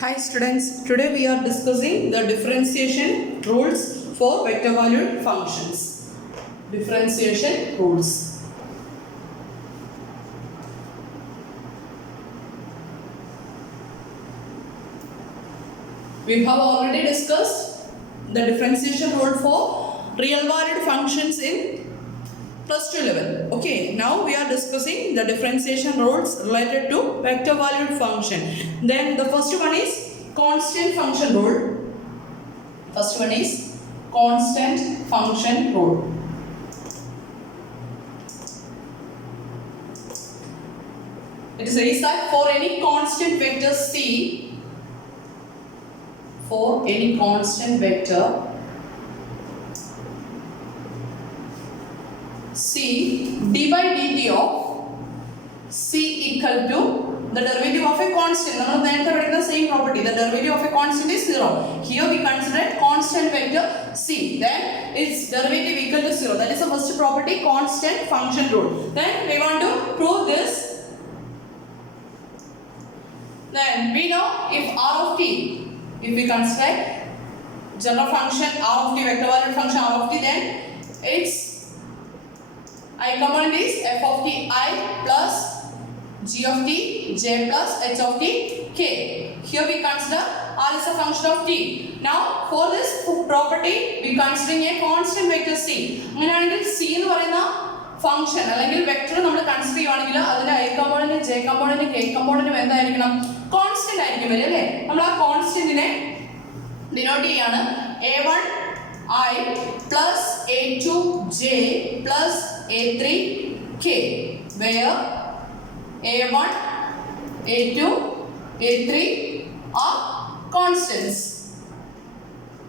Hi students, today we are discussing the differentiation rules for vector valued functions. Differentiation rules. We have already discussed the differentiation rule for real valued functions in plus 2 level. Okay, now we are discussing the differentiation rules related to vector valued function. Then the first one is constant function rule. First one is constant function rule. It says that for any constant vector c, for any constant vector c, d by dt of c equal to the derivative of a constant. Now, the same property. The derivative of a constant is 0. Here we consider constant vector c. Then its derivative equal to 0. That is the first property, constant function rule. Then we want to prove this. Then we know if r of t, if we consider general function r of t, vector valued function r of t, then its I component is f of t I plus g of t j plus h of t k. Here we consider r is a function of t. Now for this property we considering a constant vector c. അങ്ങനെയാണെങ്കിൽ c എന്ന് പറയുന്ന function അല്ലെങ്കിൽ vector നമ്മൾ consider ചെയ്യുവാണെങ്കിൽ അതിന്റെ i component j component k കമ്പോണന്റും എന്തായിരിക്കണം? Constant ആയിരിക്കും വരിക അല്ലേ? നമ്മൾ ആ കോൺസ്റ്റന്റിനെ ഡിനോട്ട് ചെയ്യാണ് a1 I plus a2 j plus a3 k, where a1, a2, a3 are constants.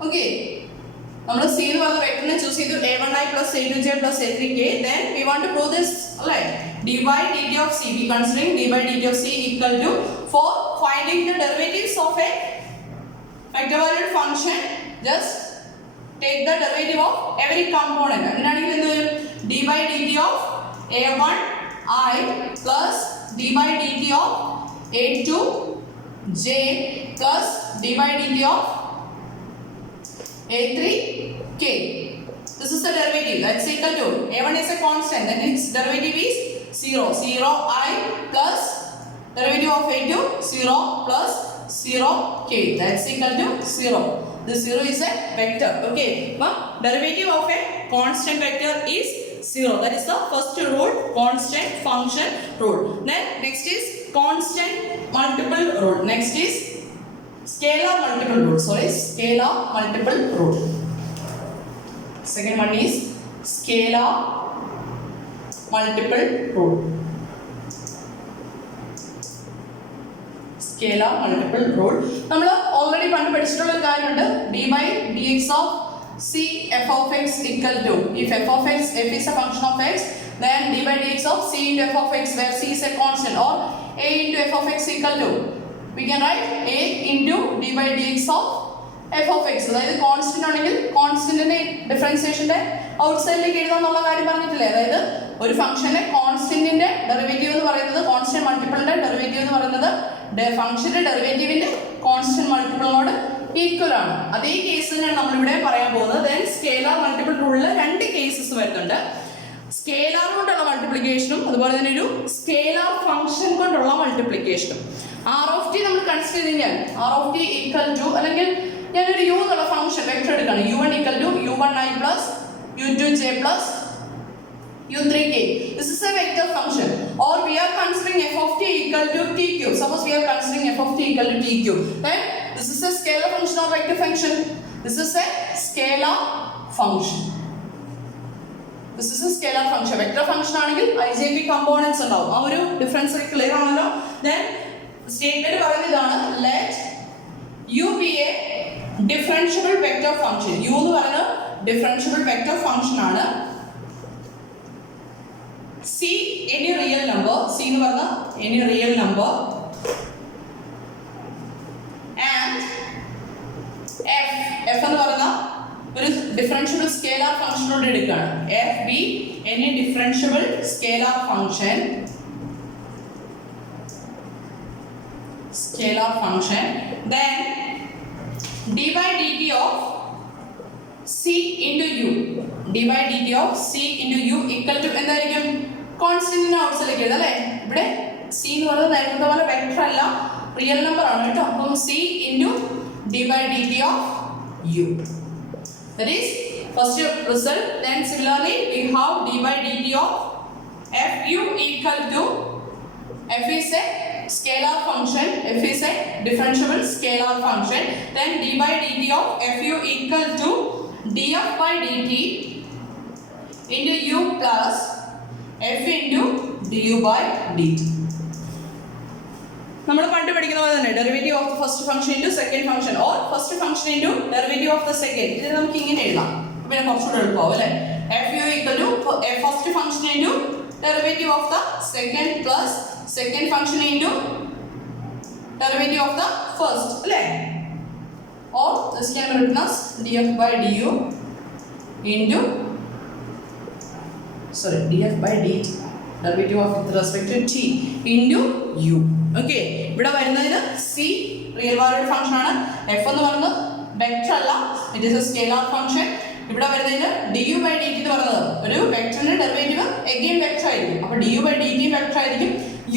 Okay. നമ്മൾ c എന്ന് പറഞ്ഞ വെക്ടറിനെ ചൂസ് ചെയ്തു a1i plus a2j plus a3k. Then we want to prove this, like d by dt of c. We considering d by dt of c equal to, for finding the derivatives of a vector valued function, just take the derivative of every component. അങ്ങനെയാണെങ്കിൽ എന്ത് വരും? d by dt of a1 I plus d by dt of a2 j plus d by dt of a3 k. This is the derivative. That's equal to a1 is a constant, then its derivative is 0. 0 I plus derivative of a2 0 plus 0 k. That's equal to 0. This 0 is a vector. Okay. But derivative of a constant vector is 0. That is the first rule, constant function rule. Then next is constant multiple rule. Next is scalar multiple rule. Sorry, scalar multiple rule. Second one is scalar multiple rule. Scalar multiple rule. നമ്മൾ already പണ്ട് പഠിച്ചിട്ടുള്ള ഒരു കാര്യമുണ്ട്, d by dx of c f of x equal to, if f of x, f is a function of x, then d by dx of c into f of x, where c is a constant, or a into f of x equal to, we can write a into d by dx of f of x. അതായത് constant ആണെങ്കിൽ കോൺസ്റ്റന്റിന്റെ ഡിഫറൻസിയേഷന്റെ ഔട്ട്സൈഡിലേക്ക് എഴുതാന്നുള്ള കാര്യം പറഞ്ഞിട്ടില്ലേ? അതായത് ഒരു ഫംഗ്ഷന്റെ കോൺസ്റ്റന്റിന്റെ derivative എന്ന് പറയുന്നത്, constant മൾട്ടിപ്പിളിന്റെ derivative എന്ന് പറയുന്നത് ഫംഗ്ഷന്റെ ഡെറിവേറ്റീവിന്റെ കോൺസ്റ്റന്റ് മൾട്ടിപ്പിളിനോട് ഈക്വൽ ആണ്. അതേ കേസിനാണ് നമ്മളിവിടെ പറയാൻ പോകുന്നത്. ദെൻ സ്കേലാർ മൾട്ടിപ്പിൾ റൂളിൽ രണ്ട് കേസസ് വരുന്നുണ്ട്. സ്കേലാർ കൊണ്ടുള്ള മൾട്ടിപ്ലിക്കേഷനും അതുപോലെ തന്നെ ഒരു സ്കേലാർ ഫംഗ്ഷൻ കൊണ്ടുള്ള മൾട്ടിപ്ലിക്കേഷനും. ആർ ഓഫ് ടി നമ്മൾ കൺസിഡർ ചെയ്ത് കഴിഞ്ഞാൽ R of T equal to, അല്ലെങ്കിൽ ഞാനൊരു യു എന്നുള്ള ഫംഗ്ഷൻ വെക്ടർ എടുക്കുകയാണ്, u1 equal to u1i plus u2j plus u3k. This is a vector function. Or we are considering f of t equal to t cube. Suppose we are considering f of t equal to t cube. Then this is a scalar function or vector function. This is a scalar function. This is a scalar function. Vector function ആണെങ്കിൽ ijk components ഉണ്ടാവും. ആ ഒരു difference clear ആണല്ലോ? Then statement പറയുന്നത് ഇതാണ്, let u be a differentiable vector function. u എന്ന് പറയുന്നത് differentiable vector function ആണ്. c any real number, c എന്ന് പറഞ്ഞ any real number, and f എന്ന് പറഞ്ഞ ഒരു ഡിഫറൻഷ്യബിൾ സ്കേലാർ ഫംഗ്ഷനോട് എടുക്കുകയാണ്. f be any differentiable scalar function scalar function. Then d by dt of c into u. d by dt of c into u equal to എന്തായിരിക്കും? കോൺസ്റ്റന്റിനെ ഔട്ട്സൈഡിലേക്ക് എഴുതാം അല്ലേ? ഇവിടെ c എന്ന് പറയുന്നത് നേരത്തെ പോലെ വെക്ടർ അല്ല, റിയൽ നമ്പർ ആണ് കേട്ടോ. അപ്പം c into d by dt of u. That is first result. Then similarly we have d by dt of fu equal to, f is a scalar function, f is a differentiable scalar function. Then d by dt of fu equal to df by dt into u plus f into du by dt. നമ്മൾ പണ്ട് പഠിക്കുന്ന പോലെ തന്നെ derivative of the first function into second function or first function into derivative of the second. ഇത് നമുക്ക് ഇങ്ങനെ എഴുതാം, പിന്നെ കുറച്ചുകൂടെ എളുപ്പമാവും അല്ലേ? F U equal to first function into derivative of the second plus second function into derivative of the first അല്ലേ? Or this can be written as df by du into df by dt derivative of with respect to t into u. Okay, ഇവിടെ വരുന്നതിന് c real valued function ആണ്. f എന്ന് പറയുന്നത് vector അല്ല, it is A scalar function. ഇവിടെ വരുന്നതിന് du by dt എന്ന് പറയുന്നത് ഒരു വെക്ടറിന്റെ ഡെറിവേറ്റീവ് എഗെയിൻ വെക്ടർ ആയിരിക്കും. അപ്പോൾ du by dt വെക്ടർ ആയിരിക്കും,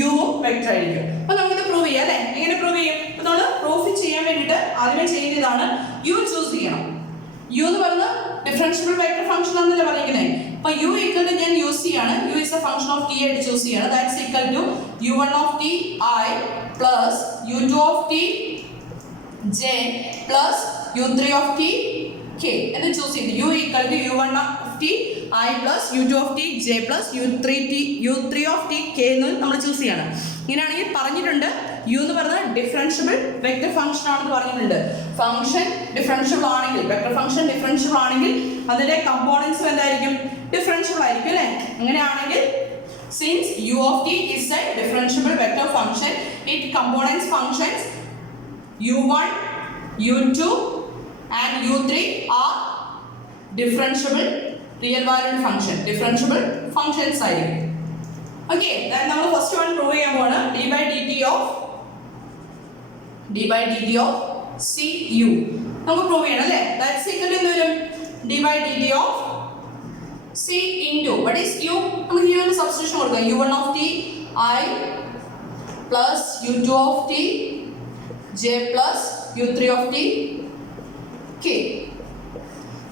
u വെക്ടർ ആയിരിക്കും. അപ്പോൾ നമുക്കിത് പ്രൂവ് ചെയ്യാം അല്ലേ? എങ്ങനെ പ്രൂവ് ചെയ്യും? അപ്പോൾ നമ്മൾ പ്രൂഫ് ചെയ്യാൻ വേണ്ടിയിട്ട് ആദ്യമേ ചെയ്യുന്നതാണ് u ചൂസ് ചെയ്യണം. u എന്ന് പറയുന്നത് ഡിഫറൻഷ്യബിൾ വെക്ടർ ഫംഗ്ഷൻ ആണെന്നല്ലേ പറഞ്ഞിരിക്കുന്നത്. അപ്പോൾ u ഈക്വൽ ടു ഞാൻ യൂസ് ചെയ്യാണ്, u is a function of t ആയിട്ട് ചൂസ് ചെയ്യാണ്. That's equal to u1 of t I plus u2 of t j plus u3 of t k എന്ന് choose ചെയ്തു. u equal to u1 of t I plus u2 of t j plus u3 of t k എന്ന് നമ്മൾ choose ചെയ്യാണ്. ഇങ്ങനെയാണെങ്കിൽ പറഞ്ഞിട്ടുണ്ട് u എന്ന് പറയുന്നത് differentiable vector function ആണെന്ന് പറഞ്ഞിട്ടുണ്ട്. ഫംഗ്ഷൻ ഡിഫറൻഷ്യബിൾ ആണെങ്കിൽ, വെക്ടർ ഫംഗ്ഷൻ ഡിഫറൻഷ്യബിൾ ആണെങ്കിൽ അതിന്റെ കമ്പോണൻസ് എന്തായിരിക്കും? ഡിഫറൻഷ്യബിൾ ആയിരിക്കും അല്ലേ? അങ്ങനെയാണെങ്കിൽ since u of t is a differentiable vector function, its components functions u1, u2 and u3 are differentiable real valued function, differentiable functions ആയിരിക്കും. Okay, then നമ്മൾ first one prove ചെയ്യാൻ പോവാണ്. d by dt of cu നമുക്ക് prove ചെയ്യണം അല്ലേ? That's equal to എന്ത് വരും? d by dt of c into what is u? നമുക്ക് u ന് സബ്സ്റ്റിറ്റ്യൂഷൻ കൊടുക്കാം. u1 of t I plus u2 of t j plus u3 of t k.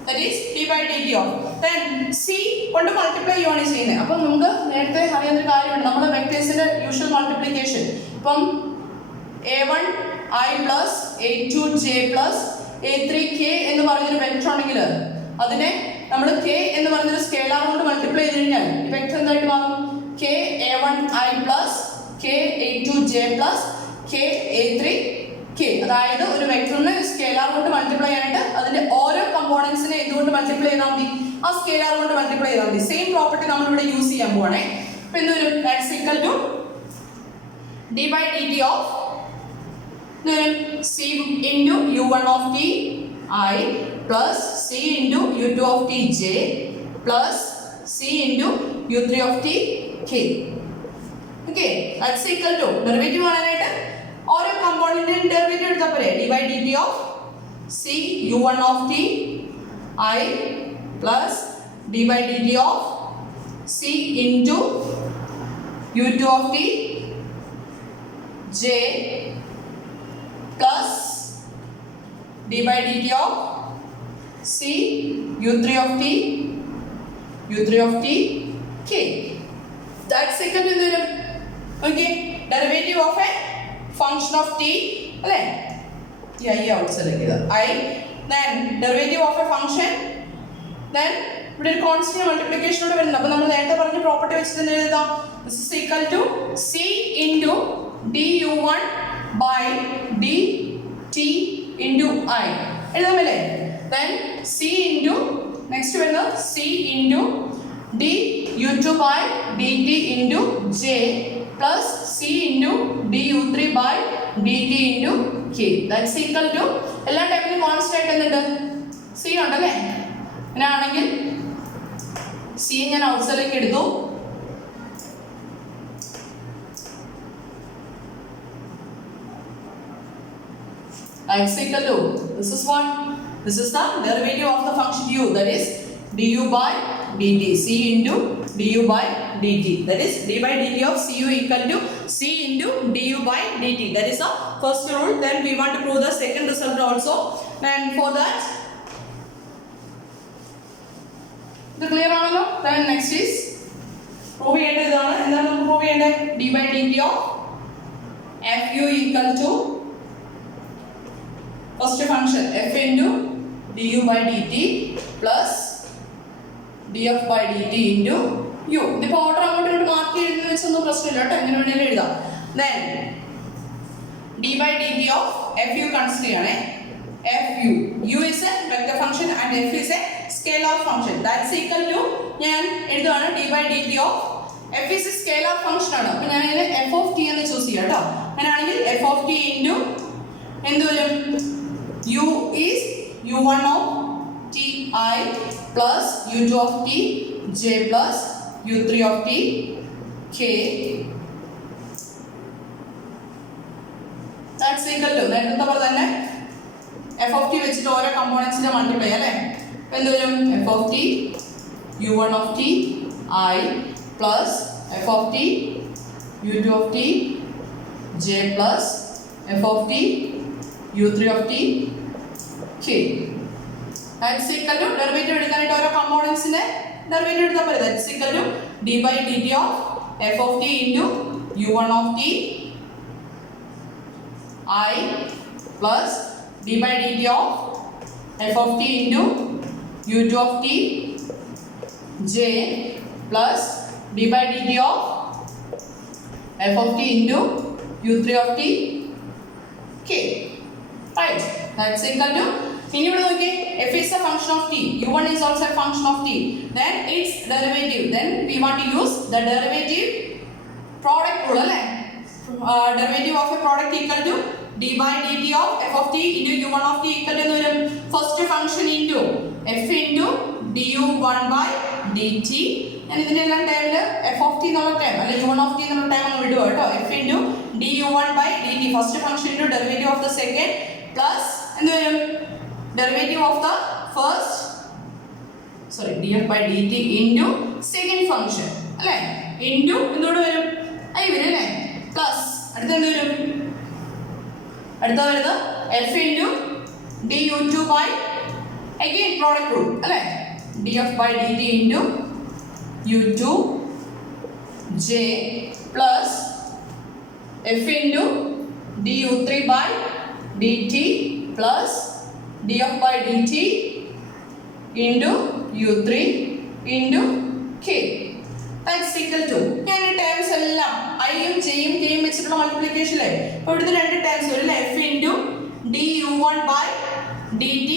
That is d by dt of. Then c കൊണ്ട് multiply ചെയ്യുവാണ് ചെയ്യുന്നത്. അപ്പം നമുക്ക് നേരത്തെ അറിയാവുന്ന ഒരു കാര്യമുണ്ട്, നമ്മുടെ വെക്ടേഴ്സിന്റെ യൂഷ്വൽ മൾട്ടിപ്ലിക്കേഷൻ. ഇപ്പം a1 I plus a2 j plus a3 k എന്ന് പറഞ്ഞൊരു വെക്ടർ ആണെങ്കിൽ അതിനെ നമ്മൾ k എന്ന് പറഞ്ഞൊരു സ്കേലാർ കൊണ്ട് മൾട്ടിപ്ലൈ ചെയ്ത് കഴിഞ്ഞാൽ ഈ വെക്ടർ എന്തായിട്ട് മാറും? k a1 I plus k a2 j plus k a3 k. അതായത് ഒരു വെക്ടറിനെ സ്കേലാർ കൊണ്ട് മൾട്ടിപ്ലൈ ചെയ്യാനായിട്ട് അതിന്റെ ഓരോ കമ്പോണൻസിനെ എന്തുകൊണ്ട് മൾട്ടിപ്ലൈ ചെയ്താൽ മതി? ആ സ്കേലാർ കൊണ്ട് മൾട്ടിപ്ലൈ ചെയ്താൽ മതി. സെയിം പ്രോപ്പർട്ടി നമ്മൾ ഇവിടെ യൂസ് ചെയ്യാൻ പോവാണേ. അപ്പൊ എന്ത് വരും? That's equal to d by dt of c into u1 of t I plus c into u2 of t j plus c into u3 of t k. Okay, that's equal to derivative ആണായിട്ട് ഓരോ കമ്പോണന്റിന്റെ derivative എടുത്താൽ പോരെ? d by dt of c u1 of t I plus d by dt of c into u2 of t j plus d by dt of c u3 of t k. That's equal to the derivative of a function of t അല്ലേ? outside I then derivative of a function, then ഇവിടെ ഒരു constant multiplication കൂടെ വരുന്നുണ്ട്. അപ്പോൾ നമ്മൾ നേരത്തെ പറഞ്ഞ property വെച്ചിട്ട് എന്ത് എഴുതാം? this is equal to c into du1 by dt into I എഴുതാമല്ലേ? then c into next വരുന്നത് c into du2 by dt into j plus c into du3 by dt into k. that's equal to എല്ലാ ടൈപ്പിലും constant ആയിട്ട് എന്തുണ്ട്? c ഉണ്ടല്ലേ? അങ്ങനെയാണെങ്കിൽ c ഞാൻ ഔട്ട്സൈഡിലേക്ക് എടുത്തു. x equal to, this is what? This is the derivative of the function u, that is du by dt, c into du by dt, that is d by dt of cu equal to c into du by dt. That is the first rule. Then we want to prove the second result also, and for that ഇത് clear ആണല്ലോ. Then next is prove ചെയ്യേണ്ടത് ഇതാണ്. എന്താണ് നമുക്ക് prove ചെയ്യേണ്ടത്? d by dt of fu equal to first function f into du by dt plus df by dt into u. ഇതിപ്പോൾ order അങ്ങോട്ട് ഇങ്ങോട്ട് മാറ്റി എഴുതുന്ന വെച്ചൊന്നും പ്രശ്നമില്ല കേട്ടോ, എങ്ങനെ വേണമെങ്കിലും എഴുതാം. Then d by dt of fu consider ചെയ്യണേ. fu, u is a vector function and f is a scalar function. That's equal to, ഞാൻ എഴുതുവാണ് d by dt of f is a scalar function ആണ്. അപ്പോൾ ഞാൻ ഇതിനെ f of t എന്ന് choose ചെയ്യാം കേട്ടോ. അങ്ങനെയാണെങ്കിൽ f of t into എന്ത് വരും? u is u1 of t I plus u2 of t j plus u3 of t k. That's equal to, നേരത്തെ പോലെ തന്നെ f of t വെച്ചിട്ട് ഓരോ കമ്പോണൻസിന്റെ മൾട്ടിപ്ലൈ അല്ലേ. അപ്പോൾ എന്ത് വരും? f of t u1 of t I plus f of t u2 of t j plus f of t u3 of t k. That's equal to, derivative എടുക്കാനായിട്ട് ഓരോ കമ്പോണൻസിന്റെ derivative എടുത്താൽ മതി. That's equal to d by dt of f of t into u1 of t I plus d by dt of f of t into u2 of t j plus d by dt of f of t into u3 of t k. Right, that's equal to, ഇനി ഇവിടെ നോക്കിയേ, f is a function of t, u1 is also a function of t, then its derivative, then we want to use the derivative product rule അല്ലേ. Derivative of a product equal to d by dt of f of t into u1 of t equal to എന്ന് വരും first function into f into du1 by dt. ഞാൻ ഇതിന്റെ എല്ലാം ടൈമിൽ f of t എന്നുള്ള time അല്ലെ u1 of t എന്നുള്ള time അങ്ങ് വിടുക കേട്ടോ. f into du1 by dt first function into derivative of the second plus എന്ത് വരും? derivative of the first, sorry, df by dt into second function അല്ലേ. into എന്തുകൊണ്ട് വരും? ഐ വരും അല്ലേ. പ്ലസ് അടുത്ത എന്ത് വരും? അടുത്ത വരുന്നത് f into du2 by again product rule അല്ലേ. df by dt into u2 j plus f into du3 by dt plus df by dt into u3 into k. That's equal to, ഞാൻ ഈ terms എല്ലാം ഐയും ജെയും കെയും വെച്ചിട്ടുള്ള multiplication അല്ലേ. അപ്പോൾ ഇവിടുത്തെ രണ്ട് ടേംസ് വരും f into du1 by dt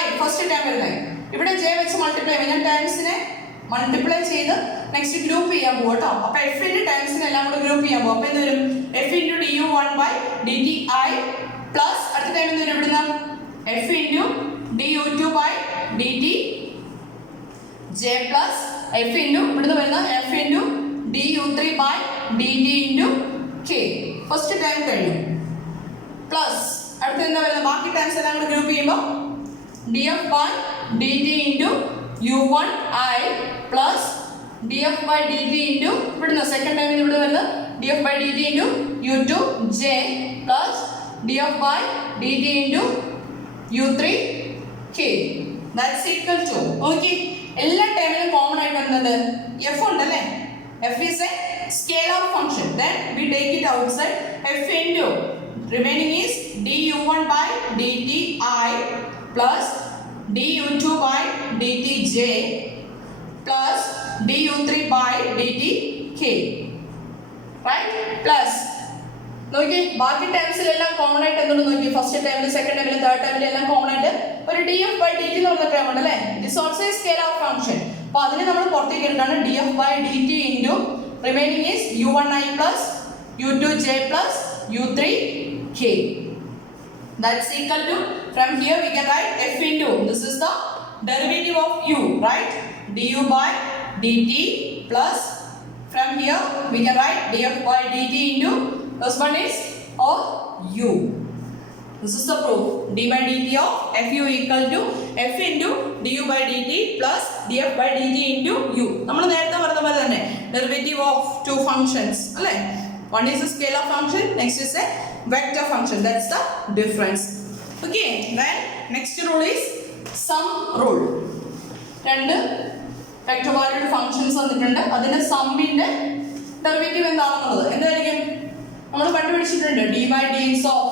I first term വരുന്നത്. ഇവിടെ j വെച്ച് മൾട്ടിപ്ലൈ ചെയ്യും. ഞാൻ ടേംസിനെ മൾട്ടിപ്ലൈ ചെയ്ത് നെക്സ്റ്റ് ഗ്രൂപ്പ് ചെയ്യാൻ പോകും കേട്ടോ. അപ്പോൾ f ന്റെ ടേംസിനെ എല്ലാം കൂടെ ഗ്രൂപ്പ് ചെയ്യാൻ പോകും. അപ്പോൾ എന്ത് വരും? f into du1 by dt I plus അടുത്ത ടൈം എന്ത് വരും? ഇവിടുന്ന് f into du2 by dt j plus f into ഇവിടുന്ന് വരുന്ന f into du3 by dt into k. First time കഴിഞ്ഞു. പ്ലസ് അടുത്ത എന്താ വരുന്നത്? ബാക്കി ടൈംസ് എല്ലാം കൂടെ ഗ്രൂപ്പ് ചെയ്യുമ്പോൾ df by dt into u1 I plus df by dt into ഇവിടുന്ന് സെക്കൻഡ് ടൈമിൽ ഇവിടെ വരുന്നത് df by dt into u2 j plus df by dt into u3 k. That's equal to, okay, എല്ലാ ടൈമിലും common ആയിട്ട് വരുന്നത് f ഉണ്ടല്ലേ. f is a scalar function, then we take it outside. f into remaining is du1 by dt I plus du2 by dt j plus du3 by dt k. Right, plus നോക്കി ബാക്കി ടൈംസിലെല്ലാം common ആയിട്ട് എന്തുകൊണ്ട് നോക്കി, first ടൈമിൽ second ടൈമിൽ third ടൈമിൽ എല്ലാം common ആയിട്ട് ഒരു df by dt എന്ന് പറഞ്ഞ ടൈം ഉണ്ട് അല്ലേ. This also A scalar function. അപ്പോൾ അതിനെ നമ്മൾ പുറത്തേക്ക് എടുക്കാണ് df by dt into remaining is u1 I plus u2 j plus u3 k. That's equal to, from here we can write f into, this is the derivative of u, right, du by dt plus from here we can write df by dt into, this one is of u, This is the proof. d by dt of fu equal to f into du by dt plus df by dt into u. നമ്മൾ നേരത്തെ പറഞ്ഞ പോലെ തന്നെ derivative of two functions അല്ലേ? One is a scalar function, next is a vector function. That's the difference. Okay, then next rule is sum rule. രണ്ട് vector valued functions വന്നിട്ടുണ്ട്. അതിന്റെ സമ്മിന്റെ derivative എന്താണെന്നുള്ളത് എന്തായിരിക്കും? നമ്മൾ കണ്ടുപിടിച്ചിട്ടുണ്ട് d by dx of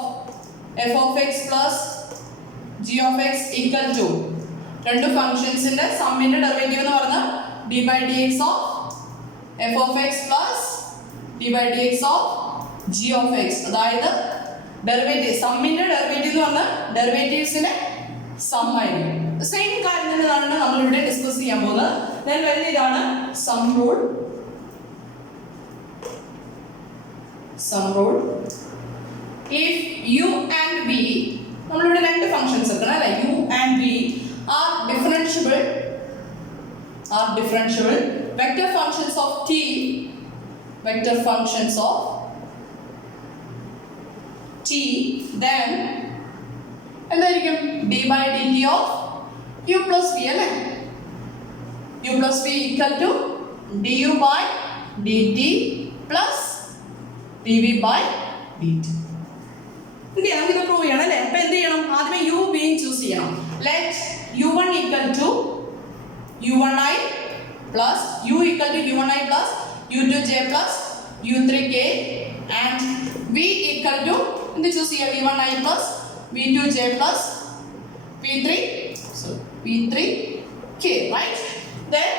f of x plus g of x equal to രണ്ട് ഫങ്ഷൻസിന്റെ സമ്മിന്റെ derivative എന്ന് പറഞ്ഞാൽ d by dx of f of x plus d by dx of g of x. അതായത് derivative സമ്മിന്റെ derivative എന്ന് പറഞ്ഞാൽ ഡെറിവേറ്റീവ്സിന്റെ some ആയിരിക്കും. Same കാര്യം തന്നെയാണ് നമ്മൾ ഇവിടെ ഡിസ്കസ് ചെയ്യാൻ പോകുന്നത്. ഞാൻ വരുന്ന ഇതാണ് some rule. Some rule if u and v നമ്മളിവിടെ രണ്ട് ഫങ്ഷൻസ് എടുക്കണം അല്ലേ? u and v are differentiable vector functions of t, vector functions of t, then എന്തായിരിക്കും? d by dt of u plus v അല്ലേ? u plus v equal to du by dt plus dv by dt. Okay, നമുക്കിത് prove ചെയ്യണം അല്ലേ? അപ്പൊ എന്ത് ചെയ്യണം? ആദ്യമേ u v choose ചെയ്യണം. Let u1 equal to u1i plus u equal to u1i plus u2j plus u3k and v equal to എന്ത് choose ചെയ്യാം? v1i plus v2j plus v3k, right? Then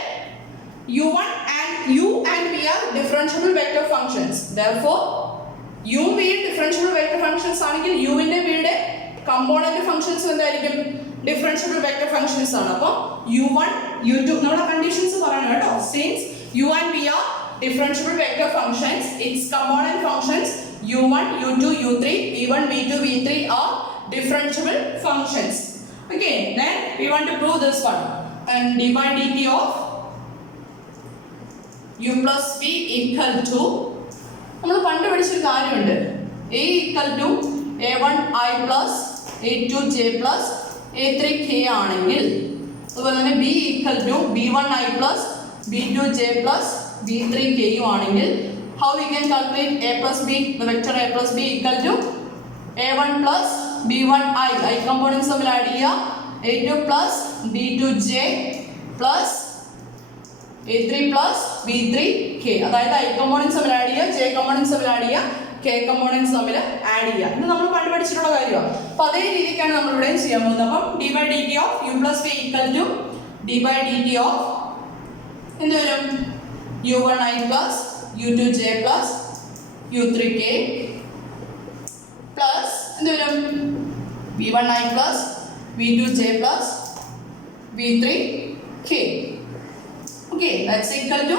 u1 and u and v are differentiable vector functions. Therefore u v differentiable vector functions ആണെങ്കിൽ u ന്റെ v യുടെ component functions എന്തായിരിക്കും? Differentiable vector functions ആണ്. അപ്പോൾ u1 u2 നമ്മുടെ conditions പറയണം കേട്ടോ. Since u and v are differentiable vector functions, its component functions u1 u2 u3 v1 v2 v3 are differentiable functions. Okay, then we want to prove this one. And d by dt of u plus v equal to നമ്മൾ പണ്ട് പഠിച്ചൊരു കാര്യമുണ്ട്. a equal to a1i plus a2j plus a3k ആണെങ്കിൽ അതുപോലെ തന്നെ b equal to b1i plus b2j plus b3k ആണെങ്കിൽ how we can calculate a plus b, the vector a plus b equal to a1 plus b1i, i components തമ്മിൽ add ചെയ്യുക, a2 plus b2j plus a3 plus b3k. അതായത് i components തമ്മിൽ add ചെയ്യുക, j components തമ്മിൽ add ചെയ്യുക, k components തമ്മിൽ add ചെയ്യുക. ഇത് നമ്മൾ പണ്ട് പഠിച്ചിട്ടുള്ള കാര്യമാണ്. അപ്പോൾ അതേ രീതിക്കാണ് നമ്മൾ ഇവിടെ ചെയ്യാൻ പോകുന്നത്. അപ്പം d by dt of u plus v equal to d by dt of എന്ത് വരും? u1i plus u2j plus u3k plus എന്ത് വരും? v1i plus v2j plus v3k. Okay, that's equal to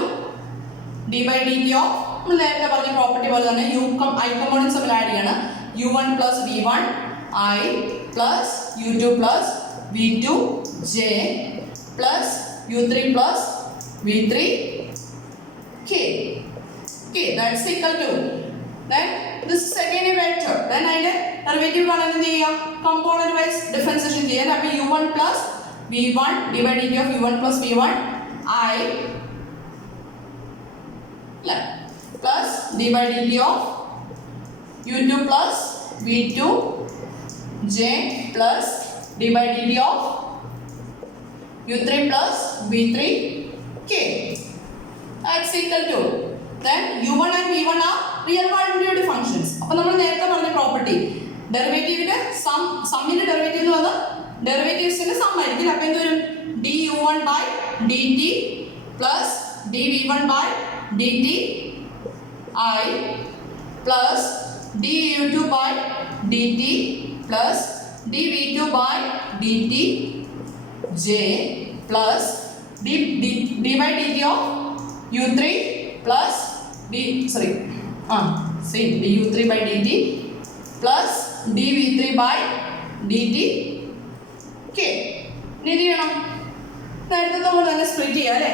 d by dt of നമ്മൾ നേരത്തെ പറഞ്ഞ property പോലെ തന്നെ i components തമ്മിൽ ആഡ് ചെയ്യണം. u1 plus v1 i plus u2 plus v2j plus u3 plus v3k. Okay, that's equal to, then this is again a vector. Then അതിന്റെ derivative കാണാൻ എന്ത് ചെയ്യുക? കമ്പോണന്റ് വൈസ് ഡിഫറൻസിയേഷൻ ചെയ്യാൻ. അപ്പോൾ u1 plus v1 d by dt of u1 plus v1 i plus d by dt of u2 plus v2j plus d by dt of u3 plus v3k. That's equal to, then u1 and v1 are real valued functions. അപ്പോൾ നമ്മൾ നേരത്തെ പറഞ്ഞ property ഡെറിവേറ്റീവിന്റെ സമ്മിന്റെ derivative എന്ന് പറഞ്ഞാൽ ഡെറിവേറ്റീവ്സിന്റെ some ആയിരിക്കും. അപ്പോൾ എന്ത് വരും? du1 by dt plus dv1 by dt I plus du2 by dt plus dv2 by dt j plus d by dt of u3 plus du3 by dt plus dv3 by dt k. ഇത് ചെയ്യണം, നേരത്തെ നമ്മൾ തന്നെ split ചെയ്യാം അല്ലേ?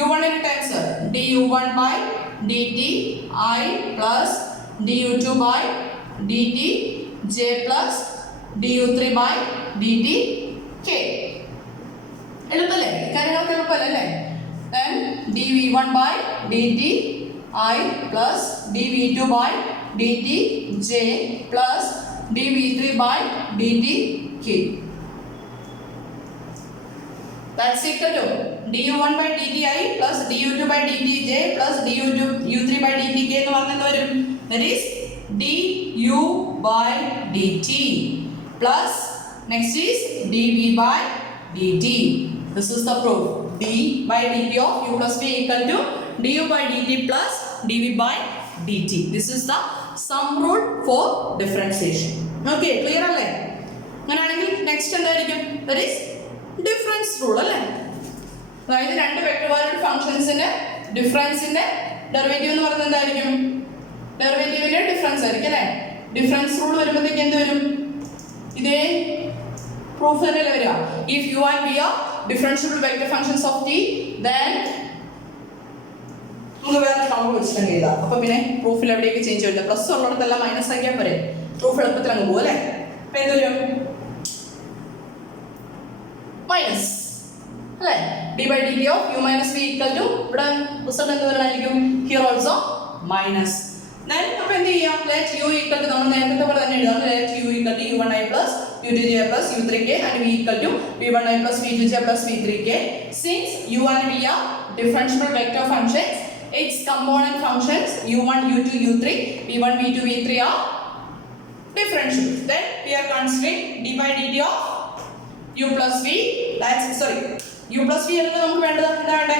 u1 ന്റെ times du1 by dt I plus du2 by dt j plus du3 by dt k. എളുപ്പല്ലേ? കാര്യങ്ങളൊക്കെ എളുപ്പമല്ലേ? Then dv1 by dt I plus dv2 by dt j plus dv3 by dt k. That's equal to du1 by dt I plus du2 by dt j plus du3 by dt k എന്ന് പറഞ്ഞത് വരും. That is du by dt plus next is dv by dt. This is the proof. d by dt of u plus v equal to du by dt plus dv by dt. This is the sum rule for differentiation. Okay, clear അല്ലേ? അങ്ങനെയാണെങ്കിൽ next എന്തായിരിക്കും? That is difference rule അല്ലേ? അതായത് രണ്ട് vector valued ഫംഗ്ഷൻസിന്റെ ഡിഫറൻസിന്റെ derivative എന്ന് പറയുന്നത് എന്തായിരിക്കും? ഡെറിവേറ്റീവിന്റെ ഡിഫറൻസ് ആയിരിക്കും അല്ലേ? ഡിഫറൻസ് റൂൾ വരുമ്പോഴത്തേക്ക് എന്ത് വരും? ഇതേ പ്രൂഫ് തന്നെയല്ലേ വരിക? If U and V R differentiable vector functions of T then നമുക്ക് വേറെ ടേം വെച്ചിട്ട് എഴുതാം. അപ്പൊ പിന്നെ പ്രൂഫിൽ എവിടെയൊക്കെ ചേഞ്ച് വരില്ല. പ്ലസ് ഉള്ളിടത്തെല്ലാം മൈനസ് ആക്കിയാൽ പോരെ, പ്രൂഫ് എളുപ്പത്തിൽ അങ്ങ് പോകും അല്ലേ? അപ്പൊ എന്ത് വരും? മൈനസ് അല്ലേ? d by dt of u minus v equal to ഇവിടെ റിസൾട്ട് എന്ത് വരാനായിരിക്കും? Here also minus. then അപ്പോൾ എന്ത് ചെയ്യാം? let u equal to നമ്മൾ നേരത്തെ പോലെ തന്നെ എഴുതാം. let u equal to u1i plus u2j plus u3k and v equal to v1i plus v2j plus v3k. Since u and v are differentiable vector functions, its component functions u1, u2, u3, v1, v2, v3 are differentiable. Then we are considering d by dt of u plus v, that's sorry u plus v എന്നത് നമുക്ക് വേണ്ടത് എന്താണ്?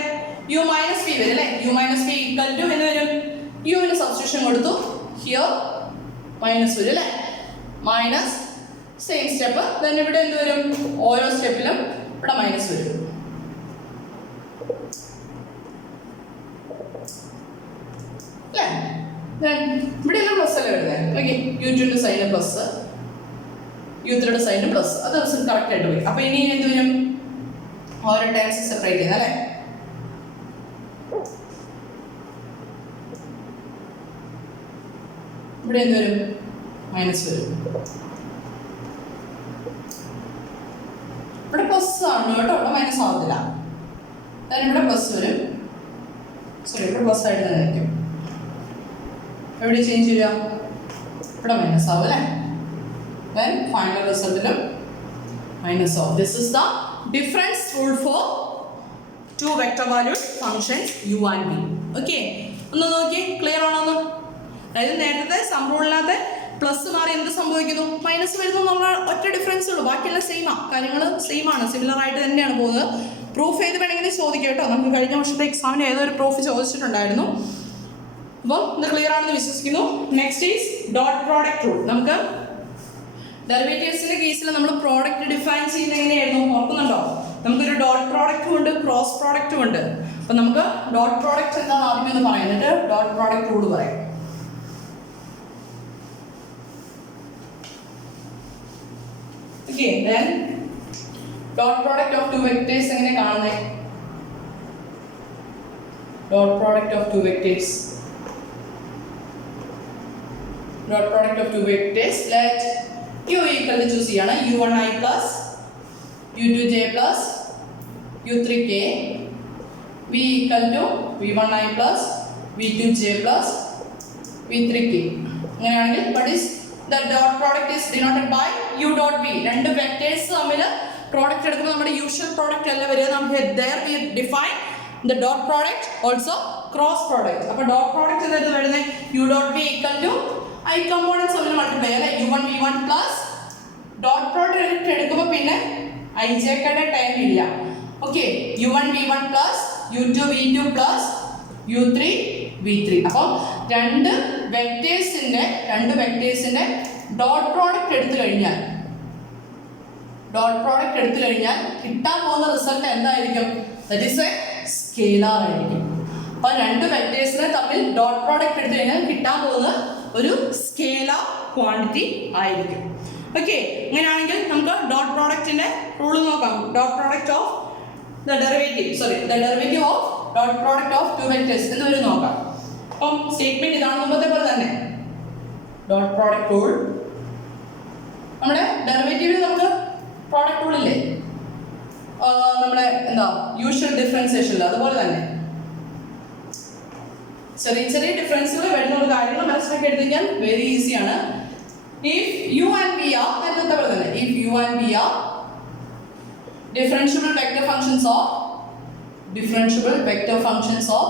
u minus v വരും അല്ലേ? u minus v equal to എന്ന് വരും u ന് substitution കൊടുത്തു, ഹിയർ മൈനസ് വരും അല്ലേ? Minus same step. then ഇവിടെ എന്ത് വരും? ഓരോ സ്റ്റെപ്പിലും ഇവിടെ മൈനസ് വരും. അല്ലേ? then ഇവിടെ എല്ലാം പ്ലസ് അല്ലേ വരുന്നത്? ഓക്കെ, u2ന്റെ സൈന് പ്ലസ്, u3യുടെ സൈന് പ്ലസ്, അത് കറക്റ്റ് ആയിട്ട് പോയി. അപ്പൊ ഇനി എന്ത് വരും? ഓരോ ടൈംസ് സെപ്പറേറ്റ് ചെയ്യുന്നത് അല്ലേ? ഇവിടെ എന്ത് വരും? മൈനസ് വരും. ഇവിടെ പ്ലസ് ആണ് കേട്ടോ, ഇവിടെ മൈനസ് ആവത്തില്ല. ഇവിടെ പ്ലസ് വരും, സോറി ഇവിടെ പ്ലസ് ആയിട്ട് തന്നെ ആയിരിക്കും. എവിടെ ചേഞ്ച് വരിക? ഇവിടെ മൈനസ് ആവും അല്ലേ? then final റിസൾട്ടിലും മൈനസ് ആവും. this is the difference rule for two vector valued functions u and v. okay, ഒന്ന് നോക്കി ക്ലിയർ ആണോന്ന്? അതായത് നേരത്തെ സം റൂളിനകത്ത് പ്ലസ് മാറി എന്ത് സംഭവിക്കുന്നു? മൈനസ് വരുന്നു എന്നുള്ള ഒറ്റ ഡിഫറൻസ് ഉള്ളൂ, ബാക്കിയെല്ലാം സെയിം ആണ്. കാര്യങ്ങൾ സെയിം ആണ്, സിമിലർ ആയിട്ട് തന്നെയാണ് പോകുന്നത്. പ്രൂഫ് ചെയ്ത് വേണമെങ്കിൽ ചോദിക്കാം കേട്ടോ. നമുക്ക് കഴിഞ്ഞ വർഷത്തെ എക്സാമിന് ഏതൊരു പ്രൂഫ് ചോദിച്ചിട്ടുണ്ടായിരുന്നു. അപ്പോൾ ഇത് ക്ലിയർ ആണെന്ന് വിശ്വസിക്കുന്നു. Next is dot product rule. നമുക്ക് ഡെറിവേറ്റീവ്സിന്റെ കേസിൽ നമ്മൾ പ്രോഡക്റ്റ് ഡിഫൈൻ ചെയ്യുന്നത് എങ്ങനെയായിരുന്നു ഓർക്കുന്നുണ്ടോ? നമുക്കൊരു ഡോട്ട് പ്രോഡക്റ്റും ഉണ്ട്, ക്രോസ് പ്രോഡക്റ്റും ഉണ്ട്. അപ്പം നമുക്ക് ഡോട്ട് പ്രോഡക്റ്റ് എന്താണ് ആദ്യമേ ഒന്ന് പറയാം, എന്നിട്ട് ഡോട്ട് പ്രോഡക്റ്റ് റൂൾ പറയാം. Okay, then dot product of two vectors എങ്ങനെ കാണുന്നത്? dot product of two vectors. dot product of two vectors. Let u equal to choose ചെയ്യാണ്. u1i plus u2j plus u3k. v equal to v1i plus v2j plus v3k. അങ്ങനെയാണെങ്കിൽ what is the dot product is denoted by u dot v. രണ്ട് vectors തമ്മിൽ product എടുക്കുമ്പോൾ നമ്മുടെ usual product അല്ല വരിക. നമുക്ക് there we define the dot product also cross product. അപ്പോൾ dot product എന്തായിട്ട് വരുന്നത്? u dot v equal to i components തമ്മിൽ മൾട്ടിപ്ലൈ അല്ലേ? u1 v1 plus dot product എടുക്കുമ്പോൾ പിന്നെ ij യുടെ ടൈം ഇല്ല. Okay, u1 v1 plus u2 v2 plus u3 v3. അപ്പോൾ രണ്ട് വെക്ടേഴ്സിന്റെ ഡോട്ട് പ്രോഡക്റ്റ് എടുത്തു കഴിഞ്ഞാൽ കിട്ടാൻ പോകുന്ന റിസൾട്ട് എന്തായിരിക്കും? ദാറ്റ് ഈസ് എ സ്കേലാർ ആയിരിക്കും. അപ്പോൾ രണ്ട് വെക്ടേഴ്സിനെ തമ്മിൽ ഡോട്ട് പ്രോഡക്റ്റ് എടുത്തു കഴിഞ്ഞാൽ കിട്ടാൻ പോകുന്ന ഒരു സ്കേലാർ ക്വാണ്ടിറ്റി ആയിരിക്കും. ഓക്കെ, അങ്ങനെയാണെങ്കിൽ നമുക്ക് ഡോട്ട് പ്രോഡക്റ്റിന്റെ റൂൾ നോക്കാം. Dot product of the derivative of dot product of two vectors എന്ന് വരും നോക്കാം. അപ്പം സ്റ്റേറ്റ്മെന്റ് ഇതാണ് മുമ്പത്തെ പോലെ തന്നെ. ഡോട്ട് പ്രോഡക്റ്റ് റൂൾ നമ്മുടെ ഡെറിവേറ്റീവിൽ നമുക്ക് പ്രോഡക്റ്റ് റൂളില്ലേ, നമ്മുടെ എന്താ യൂഷ്വൽ ഡിഫറൻസിയേഷനിൽ, അതുപോലെ തന്നെ ചെറിയ ചെറിയ ഡിഫറൻസുകൾ വരുന്ന കാര്യങ്ങൾ മനസ്സിലാക്കി എടുത്തിരിക്കാൻ വെരി ഈസിയാണ്. If U and V are നേരത്തെ പോലെ തന്നെ, if U and V are differentiable vector functions of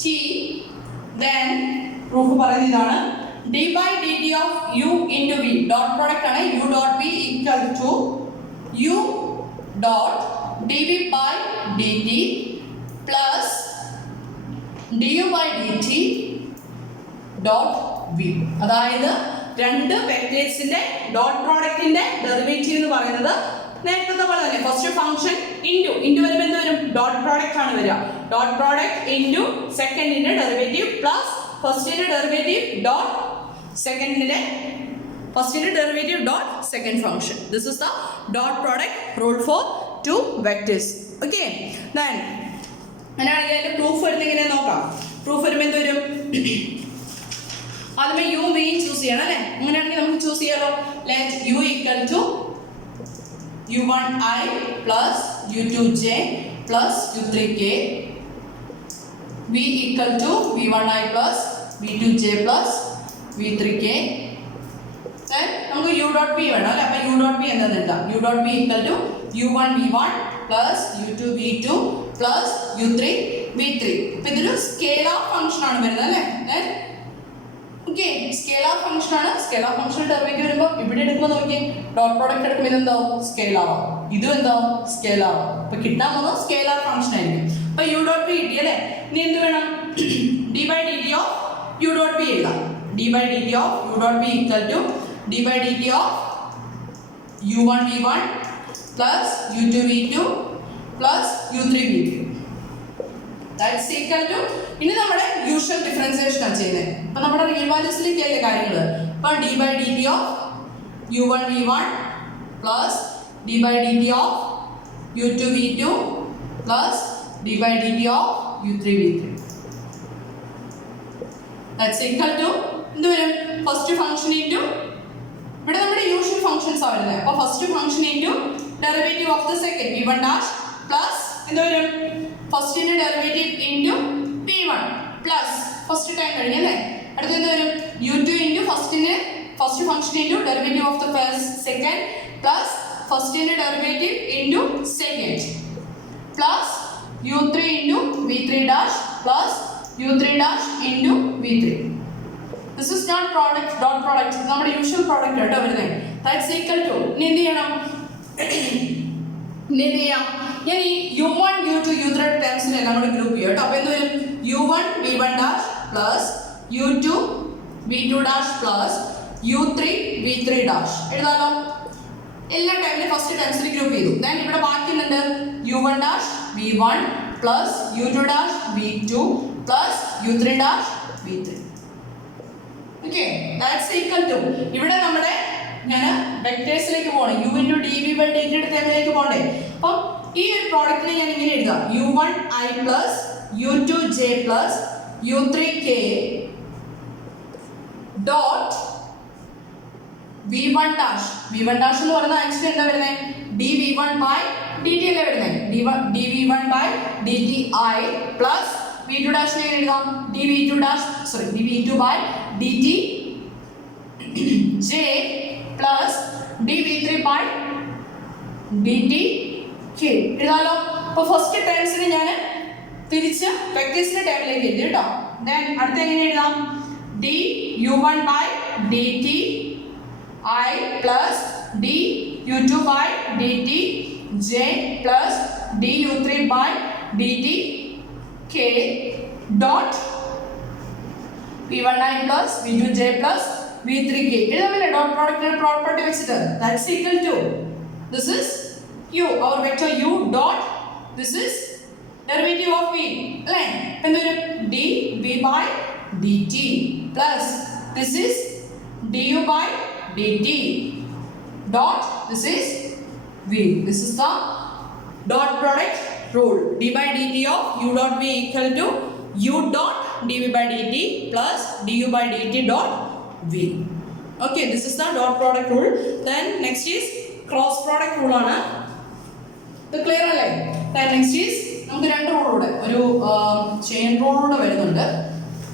t, then proof പറയുന്നത് ഇതാണ്, d by dt of u into v dot product ആണ് u dot v equal to u dot dv by dt plus du by dt dot v. അതായത് രണ്ട് വെക്ടേഴ്സിന്റെ dot പ്രോഡക്റ്റിന്റെ derivative എന്ന് പറയുന്നത് നേരത്തെ പോലെ തന്നെ ഫസ്റ്റ് ഫംഗ്ഷൻ ഇൻറ്റു വരുമ്പോൾ എന്ത് വരും, ഡോട്ട് പ്രോഡക്റ്റ് ആണ് വരിക. ഡോട്ട് പ്രോഡക്റ്റ് ഇൻറ്റു സെക്കൻഡിന്റെ ഡെറിവേറ്റീവ് പ്ലസ് ഫസ്റ്റിന്റെ ഡെറിവേറ്റീവ് ഡോട്ട് സെക്കൻഡിന്റെ ഫസ്റ്റിന്റെ derivative dot second function. This is the dot product rule for two vectors. Okay, then അങ്ങനെയാണെങ്കിൽ അതിന്റെ പ്രൂഫ് വരുന്നത് എങ്ങനെ നോക്കാം. പ്രൂഫ് വരുമ്പോൾ എന്ത് വരും, ആദ്യമേ യു വി ചൂസ് ചെയ്യണം അല്ലേ. അങ്ങനെയാണെങ്കിൽ നമുക്ക് ചൂസ് ചെയ്യാലോ. Let U equal to u1i plus u2j plus u3k, v equal to v1i plus v2j plus v3k. then നമുക്ക് u dot v വേണം അല്ലേ. അപ്പോൾ u dot v എന്താണെന്ന് എഴുതാം. u dot v equal to u1 v1 plus u2 v2 plus u3 v3. അപ്പോൾ ഇതൊരു scalar function ആണ് വരുന്നത് അല്ലേ. ഓക്കെ, സ്കേലാർ ഫംഗ്ഷൻ ആണ്. സ്കേലാർ ഫംഗ്ഷൻ ഡെറിവേറ്റീവ് വരുമ്പോൾ ഇവിടെ എടുക്കുമ്പോൾ നോക്കി ഡോട്ട് പ്രോഡക്റ്റ് എടുക്കുമ്പോൾ ഇതെന്താവും, സ്കേലാർ ആവും. ഇതും എന്താവും, സ്കേലാർ ആവും. അപ്പൊ കിട്ടാൻ പോകുന്നത് സ്കേലാർ ഫംഗ്ഷൻ ആയിരിക്കും. അപ്പൊ യു ഡോട്ട് പി കിട്ടി അല്ലേ. ഇനി എന്ത് വേണം, D by D T of U dot P എഴുതാം. D by D T of U dot P equal to D by D T of u1 v1 plus u2 v2 plus u3 v3. That's equal to, ഇനി നമ്മുടെ usual differentiation ആണ് ചെയ്യുന്നത്. അപ്പോൾ നമ്മുടെ real വാല്യൂസിലേക്ക് അല്ലേ കാര്യങ്ങൾ. അപ്പോൾ d by dt of u1 v1 plus d by dt of u2 v2 plus d by dt of u3 v3. That's equal to എന്ത് വരും, ഫസ്റ്റ് ഫംഗ്ഷൻ ഇൻറ്റു ഇവിടെ നമ്മുടെ യൂഷ്വൽ ഫംഗ്ഷൻസ് ആണ് വരുന്നത്. അപ്പോൾ first function into derivative of the second v1 dash plus എന്ത് വരും, ഫസ്റ്റിന്റെ derivative into p1 plus first time കഴിഞ്ഞല്ലേ. അടുത്ത എന്ത് വരും, u2 into first function into derivative of the second plus ഫസ്റ്റിന്റെ derivative into second plus u3 into v3 dash plus u3 dash into v3. This is not product, dot product നമ്മുടെ usual product കേട്ടോ വരുന്നത്. That's equal to, ഇനി എന്ത് ചെയ്യണം, ഇനി എന്ത് ചെയ്യാം, ഞാൻ ഈ u1 u2 u3 ടേംസിനെ എല്ലാം കൂടി ഗ്രൂപ്പ് ചെയ്യാം കേട്ടോ. അപ്പോൾ എന്ത് വരും, u1 v1 dash plus u2 v2 dash plus u3 v3 dash എഴുതാലോ. എല്ലാ ടൈമിലും ഫസ്റ്റ് ടൈംസിൽ ഗ്രൂപ്പ് ചെയ്തു. ദെൻ ഇവിടെ ബാക്കിയുണ്ട് u1 dash v1 plus u2 dash v2 plus u3 dash v3. Okay, that's equal to, ഇവിടെ നമ്മുടെ ഞാൻ വെക്ടേഴ്സിലേക്ക് പോകണം. u into D V by D ടിയുടെ ടേമിലേക്ക് പോകണ്ടേ. അപ്പം ഈ ഒരു പ്രോഡക്റ്റിനെ ഞാൻ ഇങ്ങനെ എഴുതാം, u1i plus u2j plus u3k dot v1 dash. v1 dash എന്ന് പറയുന്നത് ആക്ച്വലി എന്താ വരുന്നത്, dv1 ബൈ dt അല്ലേ വരുന്നത്. dv1 by dt i plus v2 ഡാഷിനെ എങ്ങനെ എഴുതാം, dv2 by dt j plus dv3 by dt k എഴുതാലോ. അപ്പോൾ ഫസ്റ്റ് ടേംസിന് ഞാൻ തിരിച്ച് വെക്ടേഴ്സിന്റെ ടേമിലേക്ക് എഴുതി കേട്ടോ. ദെൻ അടുത്ത എങ്ങനെ എഴുതാം, du1 by dt i plus du2 by dt j plus du3 by dt k dot v1i plus v2j plus v3k എഴുതാമല്ലേ ഡോട്ട് പ്രോഡക്റ്റ് പ്രോപ്പർട്ടി വെച്ചിട്ട്. That's equal to, this is u, our vector u dot, this is derivative of v അല്ലേ. എന്ത് വരും, dv by dt plus this is du by dt dot this is v. This is the dot product rule. d by dt of u dot v equal to u dot dv by dt plus du by dt dot v. Okay, this is the dot product rule. Then next is cross product rule ആണ്. ഇത് clear അല്ലേ? Then next is നമുക്ക് രണ്ട് rule കൂടെ, ഒരു chain rule കൂടെ വരുന്നുണ്ട്,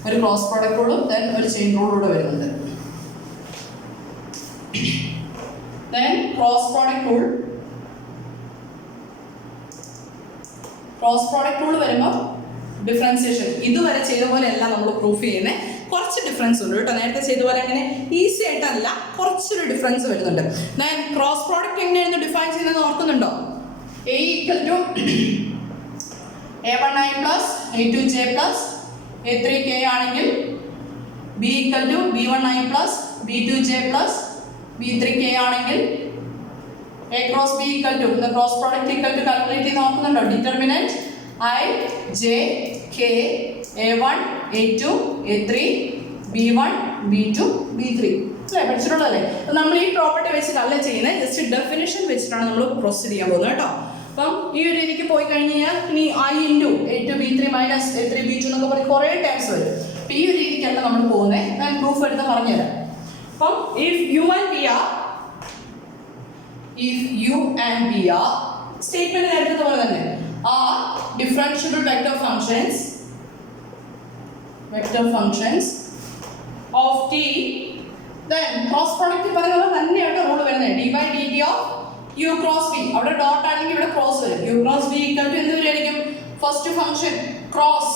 ഒരു ക്രോസ് പ്രോഡക്റ്റ് റൂളും then ഒരു ചെയിൻ റൂൾ കൂടെ വരുന്നുണ്ട്. Then cross product rule. Cross product rule വരുമ്പോൾ ഡിഫറൻസിയേഷൻ ഇതുവരെ ചെയ്ത പോലെ അല്ല നമ്മൾ പ്രൂഫ് ചെയ്യുന്നത്, കുറച്ച് ഡിഫറൻസ് ഉണ്ട് കേട്ടോ. നേരത്തെ ചെയ്ത പോലെ അങ്ങനെ ഈസി ആയിട്ടല്ല, കുറച്ചൊരു ഡിഫറൻസ് വരുന്നുണ്ട്. ദെൻ ക്രോസ് പ്രോഡക്റ്റ് എങ്ങനെയായിരുന്നു ഡിഫൈൻ ചെയ്യുന്നത് ഓർക്കുന്നുണ്ടോ? A equal to A1i plus A2j plus A3k ആണെങ്കിൽ B equal to B1i plus B2j plus B3k ആണെങ്കിൽ A cross B equal to the cross product equal to calculate ചെയ്ത് നോക്കുന്നുണ്ടോ? Determinant I, J, K, A1, A2, A3, B1, B2, B3 അല്ലേ? പഠിച്ചിട്ടുള്ളതല്ലേ? നമ്മൾ ഈ property വെച്ചിട്ടല്ല ചെയ്യുന്നത്, just definition വെച്ചിട്ടാണ് നമ്മൾ proceed ചെയ്യാൻ പോകുന്നത് കേട്ടോ. അപ്പം ഈ ഒരു രീതിക്ക് പോയി കഴിഞ്ഞ് കഴിഞ്ഞാൽ ഇനി I into A2 B3 minus A3 B2 എന്നൊക്കെ പറഞ്ഞ് കുറേ ടൈംസ് വരും. അപ്പം ഈ ഒരു രീതിക്കല്ല നമ്മൾ പോകുന്നത്, ഞാൻ പ്രൂഫ് എടുത്ത് പറഞ്ഞുതരാം. അപ്പം if U and V are statement നേരത്തെ പോലെ തന്നെ are differentiable vector functions of t, then cross product പറയുന്നത് തന്നെയാണ് റൂൾ വരുന്നത്. d by dt of u cross v, അവിടെ ഡോട്ട് ആണെങ്കിൽ ഇവിടെ ക്രോസ് വരും. u cross v equal to എന്ത് വരികയായിരിക്കും? ഫസ്റ്റ് ഫംഗ്ഷൻ ക്രോസ്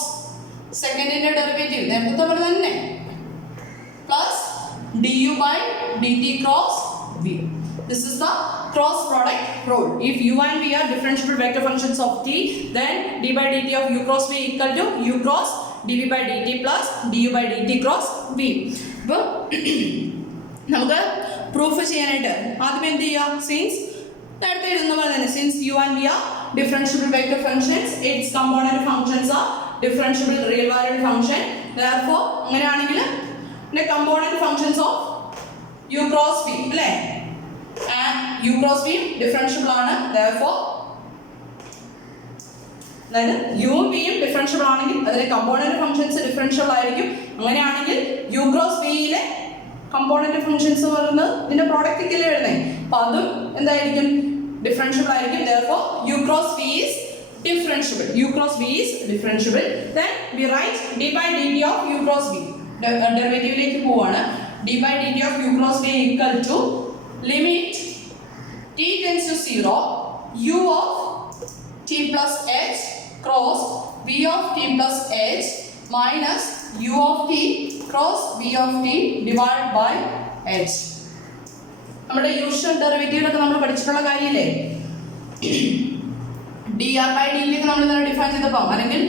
സെക്കൻഡിന്റെ ഡെറിവേറ്റീവ് നേരത്തെ പോലെ തന്നെ plus du by dt cross v. This is the cross product rule. If u and v are differentiable vector functions of t, then d by dt of u cross v equal to u cross dv by dt plus du by dt cross v. അപ്പോൾ നമുക്ക് proof ചെയ്യാനായിട്ട് ആദ്യം എന്ത് ചെയ്യാം? Since നേരത്തെ എഴുതുന്ന പോലെ തന്നെ since u and v are differentiable vector functions, its component functions are differentiable real valued function. Therefore അങ്ങനെയാണെങ്കിൽ the component functions of u cross v അല്ലേ? And u cross v differentiable ആണ്. Therefore അതായത് u v യും differentiable ആണെങ്കിൽ അതിലെ component functions differentiable ആയിരിക്കും. അങ്ങനെയാണെങ്കിൽ u cross v യിലെ കമ്പോണന്റ് ഫംഗ്ഷൻസ് പറയുന്നത് ഇതിന്റെ പ്രോഡക്റ്റ് അല്ലേ എഴുതുന്നത്, അപ്പൊ അതും എന്തായിരിക്കും? ഡിഫറൻഷ്യബിൾ ആയിരിക്കും. Therefore u cross v is differentiable. u cross v is differentiable. Then we write d by dt of u cross v. ഡെറിവേറ്റീവിലേക്ക് പോവാണ്. d by dt of u cross v equal to limit t tends to 0 u of t plus h cross v of t plus h minus u of t cross v of t divided by h. നമ്മുടെ usual ഡെറിവേറ്റീവിലൊക്കെ നമ്മൾ പഠിച്ചിട്ടുള്ള കാര്യമില്ലേ? dr by dt ഒക്കെ നമ്മൾ ഇങ്ങനെ define ചെയ്തപ്പോൾ, അല്ലെങ്കിൽ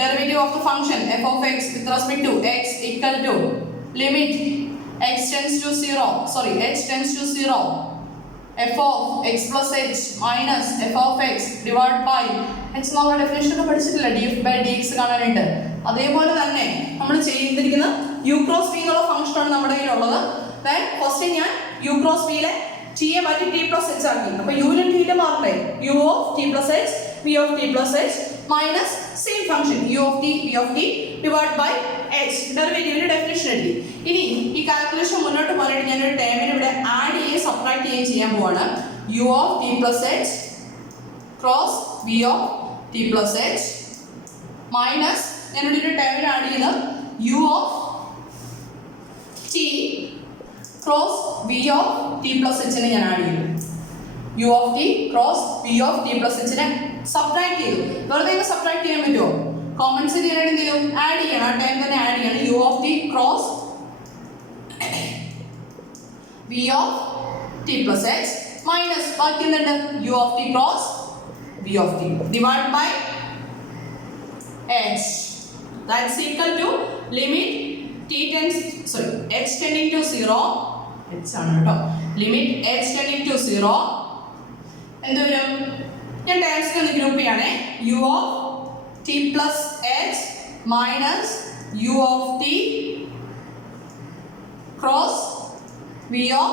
derivative of the function f of x with respect to x equal to limit h tends to 0 f of x plus h minus f of x divided by h എന്നുള്ള definition ഒക്കെ പഠിച്ചിട്ടില്ല df by dx കാണാനുണ്ട്. അതേപോലെ തന്നെ നമ്മൾ ചെയ്തിരിക്കുന്ന u cross v എന്നുള്ള function ആണ് നമ്മുടെ കയ്യിലുള്ളത്. ദെൻ ഫസ്റ്റ് ഞാൻ u cross v യിലെ t യെ മാറ്റി t plus h ആക്കി. അപ്പോൾ u ലും t ലും മാറട്ടെ, u of t plus h v of t plus h minus same function u of t v of t divided by h. ഡെറിവേറ്റീവിന്റെ definition എഴുതി. ഇനി ഈ കാൽക്കുലേഷൻ മുന്നോട്ട് പോകാനായിട്ട് ഞാൻ ഒരു ടേമിനെ ഇവിടെ ആഡ് ചെയ്യുകയും സബ്ട്രാക്ട് ചെയ്യുകയും ചെയ്യാൻ പോവാണ്. u of t plus h cross v of t plus h minus ഞാൻ ഇവിടെ ഒരു ടേമിനെ ആഡ് ചെയ്ത് u of t cross v of t plus h നെ ഞാൻ ആഡ് ചെയ്തു. u of t cross v of t plus h നെ subtract ചെയ്തു. വെറുതെ സബ്ട്രാക്ട് ചെയ്യാൻ പറ്റുമോ? കോമൺസ് ചെയ്യാനായിട്ട് എന്ത് ചെയ്യും? ആഡ് ചെയ്യണം. ആ ടൈം തന്നെ ആഡ് ചെയ്യണം. u of t cross v of t plus h minus ബാക്കി എന്തുണ്ട്? u of t cross v of t divided by h. That's equal to limit h tending to 0 h ആണ് കേട്ടോ. limit h tending to 0 എന്ത് വരും? ഞാൻ ടേംസിനെ ഒന്ന് group ചെയ്യണേ. u of t plus h minus u of t cross v of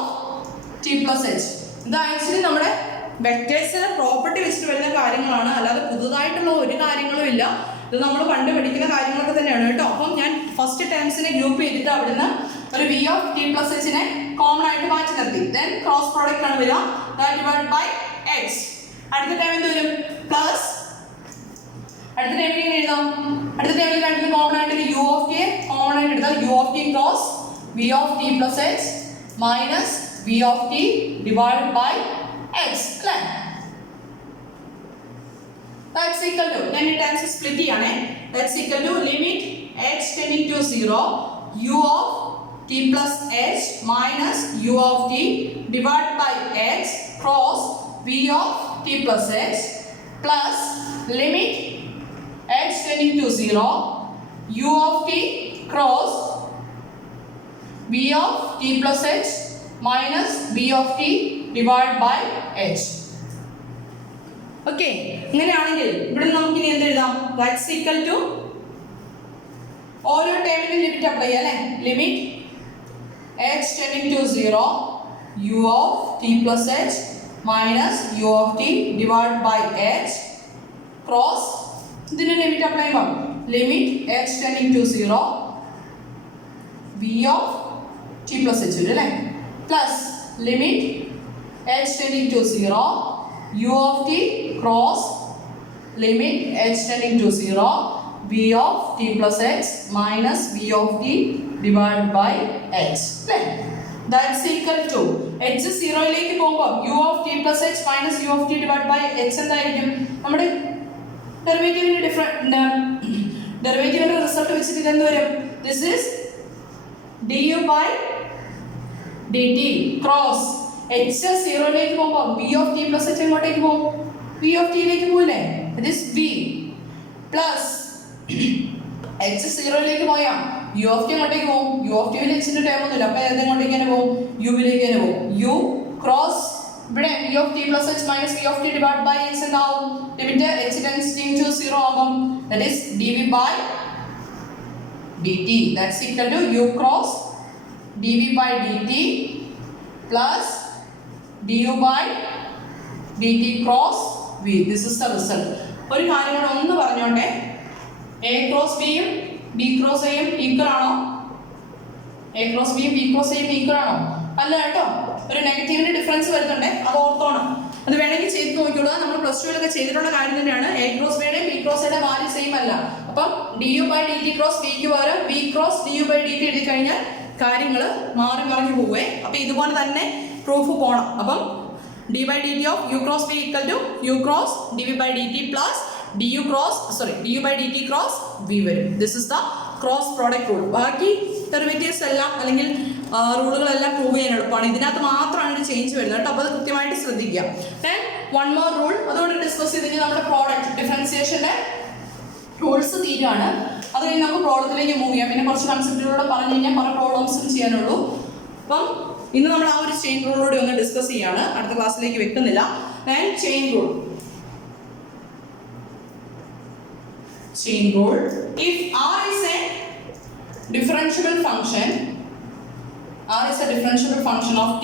t plus h. ഇത് actually നമ്മുടെ വെക്ടേഴ്സിന്റെ property വെച്ചിട്ട് വരുന്ന കാര്യങ്ങളാണ്, അല്ലാതെ പുതുതായിട്ടുള്ള ഒരു കാര്യങ്ങളും ഇല്ല. ഇത് നമ്മൾ പണ്ട് പഠിക്കുന്ന കാര്യങ്ങളൊക്കെ തന്നെയാണ് കേട്ടോ. അപ്പം ഞാൻ ഫസ്റ്റ് ടേംസിനെ ഗ്രൂപ്പ് ചെയ്തിട്ട് അവിടുന്ന് ഒരു v of t plus h നെ കോമൺ ആയിട്ട് മാറ്റി നിർത്തി. then ക്രോസ് പ്രോഡക്റ്റ് ആണ് വരിക, that divided by x. അടുത്ത ടൈം എന്ത് വരും? പ്ലസ് അടുത്ത ടൈമിൽ എങ്ങനെ എഴുതാം? അടുത്ത ടൈമിൽ രണ്ടിലും കോമൺ ആയിട്ട് u of t കോമൺ ആയിട്ട് എടുത്താൽ u of t cross v of t plus h minus v of t divided by x അല്ലേ? that's equal to then it ends split ചെയ്യണേ. that's equal to limit x tending to 0 u of t plus h minus u of t divided by x cross v of t plus h plus limit x tending to 0 u of t cross v of t plus h minus v of t divided by h. Okay, ഇങ്ങനെയാണെങ്കിൽ ഇവിടെ നമുക്ക് ഇനി എന്ത് എഴുതാം? that's equal to ഓരോ ടേമിനും limit apply ചെയ്യാം അല്ലേ? Limit x tending to 0 u of t plus h minus u of t divided by h cross ഇതിന് ലിമിറ്റ് അപ്ലൈ ചെയ്യാം. Limit x tending to 0 v of t plus h അല്ലേ? Plus limit x tending to 0 u of t cross limit h tending to 0 v of t plus h minus v of t divided by h. that's equal to h 0 ലേക്ക് പോകുമ്പോൾ u of t plus h minus u of t divided by h എന്തായിരിക്കും? നമ്മുടെ ഡെറിവേറ്റീവിന്റെ result വെച്ചിട്ട് ഇത് എന്ത് വരും? this is du by dt cross h 0 ലേക്ക് പോകുമ്പോൾ v of t plus h എങ്ങോട്ടേക്ക് പോകും? v of t ലേക്ക് പോകില്ലേ? it is v plus h 0 ലേക്ക് പോയാൽ u of t എങ്ങോട്ടേക്ക് പോകും? u of t ൽ h ന്റെ ടേം ഒന്നുമില്ല, അപ്പോൾ അത് എങ്ങോട്ടേക്ക് തന്നെ പോകും? u ലേക്ക് തന്നെ പോകും. u cross ഇവിടെ v of t plus h minus v of t divided by h എന്താവും? ലിമിറ്റ് h tending to 0 ആകും, that is dv by dt. that's equal to u cross dv by dt plus du by dt cross v. this is the result. ഒരു കാര്യം കൂടെ ഒന്ന് പറഞ്ഞോട്ടെ, a cross b യും b cross a യും equal ആണോ? a cross b യും b cross a യും ഈക്വൽ ആണോ? അല്ല കേട്ടോ, ഒരു നെഗറ്റീവിന്റെ ഡിഫറൻസ് വരുന്നുണ്ട്, അത് ഓർത്തോണം. അത് വേണമെങ്കിൽ ചെയ്ത് നോക്കിയോളൂ, നമ്മൾ പ്ലസ് ടുവിലൊക്കെ ചെയ്തിട്ടുള്ള കാര്യം തന്നെയാണ്. a cross b യുടെയും b cross a യുടെ വാല്യൂ സെയിം അല്ല. അപ്പം du by dt cross v ക്ക് പകരം v cross du by dt എഴുതി കഴിഞ്ഞാൽ കാര്യങ്ങൾ മാറി മറിഞ്ഞു പോവേ. അപ്പം ഇതുപോലെ തന്നെ പ്രൂഫ് പോകണം. അപ്പം d by dt of u cross v equal to u cross dv by dt plus du by dt cross v വരും. this is the cross product rule. ബാക്കി ഡെറിവേറ്റീവ്സ് എല്ലാം അല്ലെങ്കിൽ റൂളുകളെല്ലാം പ്രൂവ് ചെയ്യാൻ എളുപ്പമാണ്. ഇതിനകത്ത് മാത്രമാണ് ഒരു ചേഞ്ച് വരുന്നത് കേട്ടോ, അപ്പോൾ അത് കൃത്യമായിട്ട് ശ്രദ്ധിക്കുക. then one more rule അതുകൊണ്ട് ഡിസ്കസ് ചെയ്ത് കഴിഞ്ഞാൽ നമ്മുടെ പ്രോഡക്റ്റ് ഡിഫറൻസിയേഷൻ്റെ റൂൾസ് തീരുകയാണ്. അത് കഴിഞ്ഞ് നമുക്ക് പ്രോബ്ലത്തിലേക്ക് മൂവ് ചെയ്യാം. പിന്നെ കുറച്ച് കൺസെപ്റ്റുകളൂടെ പറഞ്ഞു കഴിഞ്ഞാൽ പല പ്രോബ്ലംസും ചെയ്യാനുള്ളൂ. അപ്പം ഇന്ന് നമ്മൾ ആ ഒരു ചെയിൻ റൂളോടെ ഒന്ന് ഡിസ്കസ് ചെയ്യാണ്, അടുത്ത ക്ലാസ്സിലേക്ക് വെക്കുന്നില്ല. then chain rule if r is a differentiable function of t,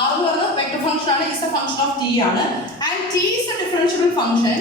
r എന്ന് പറയുന്നത് വെക്റ്റർ ഫംഗ്ഷൻ ആണ്, is a function of t ആണ്, and t is a differentiable function